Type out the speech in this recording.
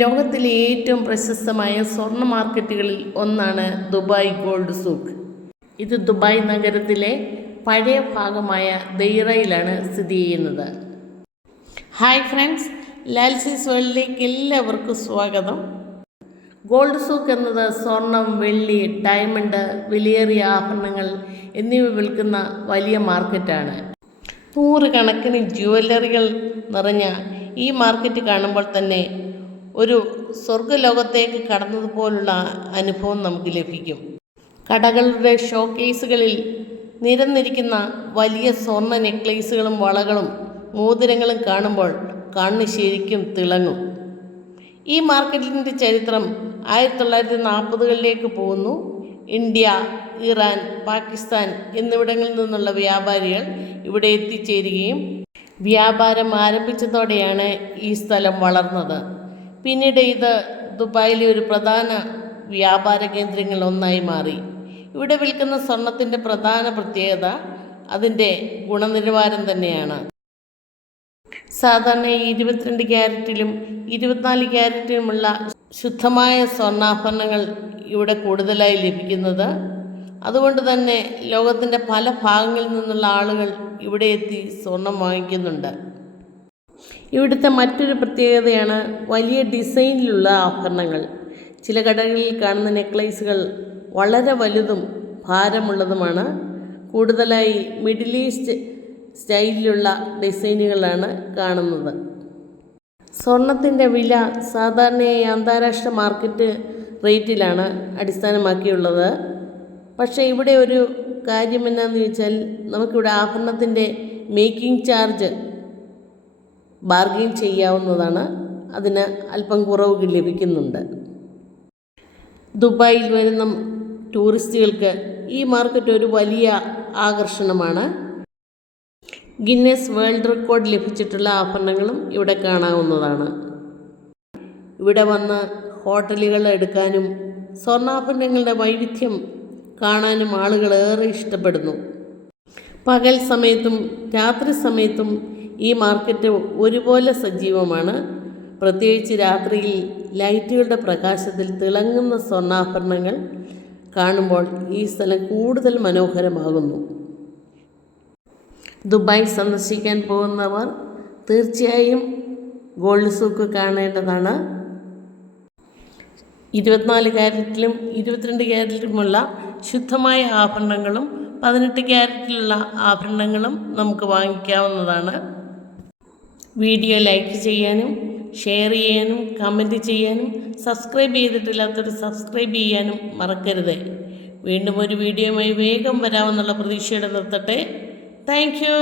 ലോകത്തിലെ ഏറ്റവും പ്രശസ്തമായ സ്വർണ്ണ മാർക്കറ്റുകളിൽ ഒന്നാണ് ദുബായ് ഗോൾഡ് സൂക്ക്. ഇത് ദുബായ് നഗരത്തിലെ പഴയ ഭാഗമായ ദൈറയിലാണ് സ്ഥിതി ചെയ്യുന്നത്. ഹായ് ഫ്രണ്ട്സ്, ലാൽസീസ് വേൾഡിലേക്ക് എല്ലാവർക്കും സ്വാഗതം. ഗോൾഡ് സൂക്ക് എന്നത് സ്വർണം, വെള്ളി, ഡയമണ്ട്, വിലയേറിയ ആഭരണങ്ങൾ എന്നിവ വിൽക്കുന്ന വലിയ മാർക്കറ്റാണ്. നൂറുകണക്കിന് ജ്വല്ലറികൾ നിറഞ്ഞ ഈ മാർക്കറ്റ് കാണുമ്പോൾ തന്നെ ഒരു സ്വർഗ്ഗലോകത്തേക്ക് കടന്നതുപോലുള്ള അനുഭവം നമുക്ക് ലഭിക്കും. കടകളുടെ ഷോക്കേസുകളിൽ നിരന്നിരിക്കുന്ന വലിയ സ്വർണ്ണ നെക്ലേസുകളും വളകളും മോതിരങ്ങളും കാണുമ്പോൾ കണ്ണ് ശരിക്കും തിളങ്ങും. ഈ മാർക്കറ്റിൻ്റെ ചരിത്രം 1940കളിലേക്ക് പോകുന്നു. ഇന്ത്യ, ഇറാൻ, പാകിസ്ഥാൻ എന്നിവിടങ്ങളിൽ നിന്നുള്ള വ്യാപാരികൾ ഇവിടെ എത്തിച്ചേരുകയും വ്യാപാരം ആരംഭിച്ചതോടെയാണ് ഈ സ്ഥലം വളർന്നത്. പിന്നീട് ഇത് ദുബായിലെ ഒരു പ്രധാന വ്യാപാര കേന്ദ്രങ്ങളിൽ ഒന്നായി മാറി. ഇവിടെ വിൽക്കുന്ന സ്വർണത്തിൻ്റെ പ്രധാന പ്രത്യേകത അതിൻ്റെ ഗുണനിലവാരം തന്നെയാണ്. സാധാരണ 22 ക്യാരറ്റിലും 24 ക്യാരറ്റിലുമുള്ള ശുദ്ധമായ സ്വർണ്ണാഭരണങ്ങൾ ഇവിടെ കൂടുതലായി ലഭിക്കുന്നത്. അതുകൊണ്ട് തന്നെ ലോകത്തിൻ്റെ പല ഭാഗങ്ങളിൽ നിന്നുള്ള ആളുകൾ ഇവിടെ എത്തി സ്വർണം വാങ്ങിക്കുന്നുണ്ട്. ഇവിടുത്തെ മറ്റൊരു പ്രത്യേകതയാണ് വലിയ ഡിസൈനിലുള്ള ആഭരണങ്ങൾ. ചില കടകളിൽ കാണുന്ന നെക്ലേസുകൾ വളരെ വലുതും ഭാരമുള്ളതുമാണ്. കൂടുതലായി മിഡിൽ ഈസ്റ്റ് സ്റ്റൈലിലുള്ള ഡിസൈനുകളാണ് കാണുന്നത്. സ്വർണത്തിൻ്റെ വില സാധാരണയായി അന്താരാഷ്ട്ര മാർക്കറ്റ് റേറ്റിലാണ് അടിസ്ഥാനമാക്കിയുള്ളത്. പക്ഷേ ഇവിടെ ഒരു കാര്യം എന്നാന്ന് ചോദിച്ചാൽ, നമുക്കിവിടെ ആഭരണത്തിൻ്റെ മേക്കിംഗ് ചാർജ് ബാർഗെയിൻ ചെയ്യാവുന്നതാണ്. അതിന് അല്പം കുറവ് ലഭിക്കുന്നുണ്ട്. ദുബായിൽ വരുന്ന ടൂറിസ്റ്റുകൾക്ക് ഈ മാർക്കറ്റ് ഒരു വലിയ ആകർഷണമാണ്. ഗിന്നസ് വേൾഡ് റെക്കോർഡ് ലഭിച്ചിട്ടുള്ള ആഭരണങ്ങളും ഇവിടെ കാണാവുന്നതാണ്. ഇവിടെ വന്ന് ഹോട്ടലുകൾ എടുക്കാനും സ്വർണ്ണാഭരണങ്ങളുടെ വൈവിധ്യം കാണാനും ആളുകൾ ഏറെ ഇഷ്ടപ്പെടുന്നു. പകൽ സമയത്തും രാത്രി സമയത്തും ഈ മാർക്കറ്റ് ഒരുപോലെ സജീവമാണ്. പ്രത്യേകിച്ച് രാത്രിയിൽ ലൈറ്റുകളുടെ പ്രകാശത്തിൽ തിളങ്ങുന്ന സ്വർണ്ണാഭരണങ്ങൾ കാണുമ്പോൾ ഈ സ്ഥലം കൂടുതൽ മനോഹരമാകുന്നു. ദുബായ് സന്ദർശിക്കാൻ പോകുന്നവർ തീർച്ചയായും ഗോൾഡ് സൂക്ക് കാണേണ്ടതാണ്. 24 ക്യാരറ്റിലും 22 ക്യാരറ്റിലുമുള്ള ശുദ്ധമായ ആഭരണങ്ങളും 18 ക്യാരറ്റിലുള്ള ആഭരണങ്ങളും നമുക്ക് വാങ്ങിക്കാവുന്നതാണ്. വീഡിയോ ലൈക്ക് ചെയ്യാനും ഷെയർ ചെയ്യാനും കമൻറ്റ് ചെയ്യാനും സബ്സ്ക്രൈബ് ചെയ്തിട്ടില്ലാത്തവർ സബ്സ്ക്രൈബ് ചെയ്യാനും മറക്കരുത്. വീണ്ടും ഒരു വീഡിയോയുമായി വേഗം വരാമെന്നുള്ള പ്രതീക്ഷയോടെ നിർത്തട്ടെ. Thank you.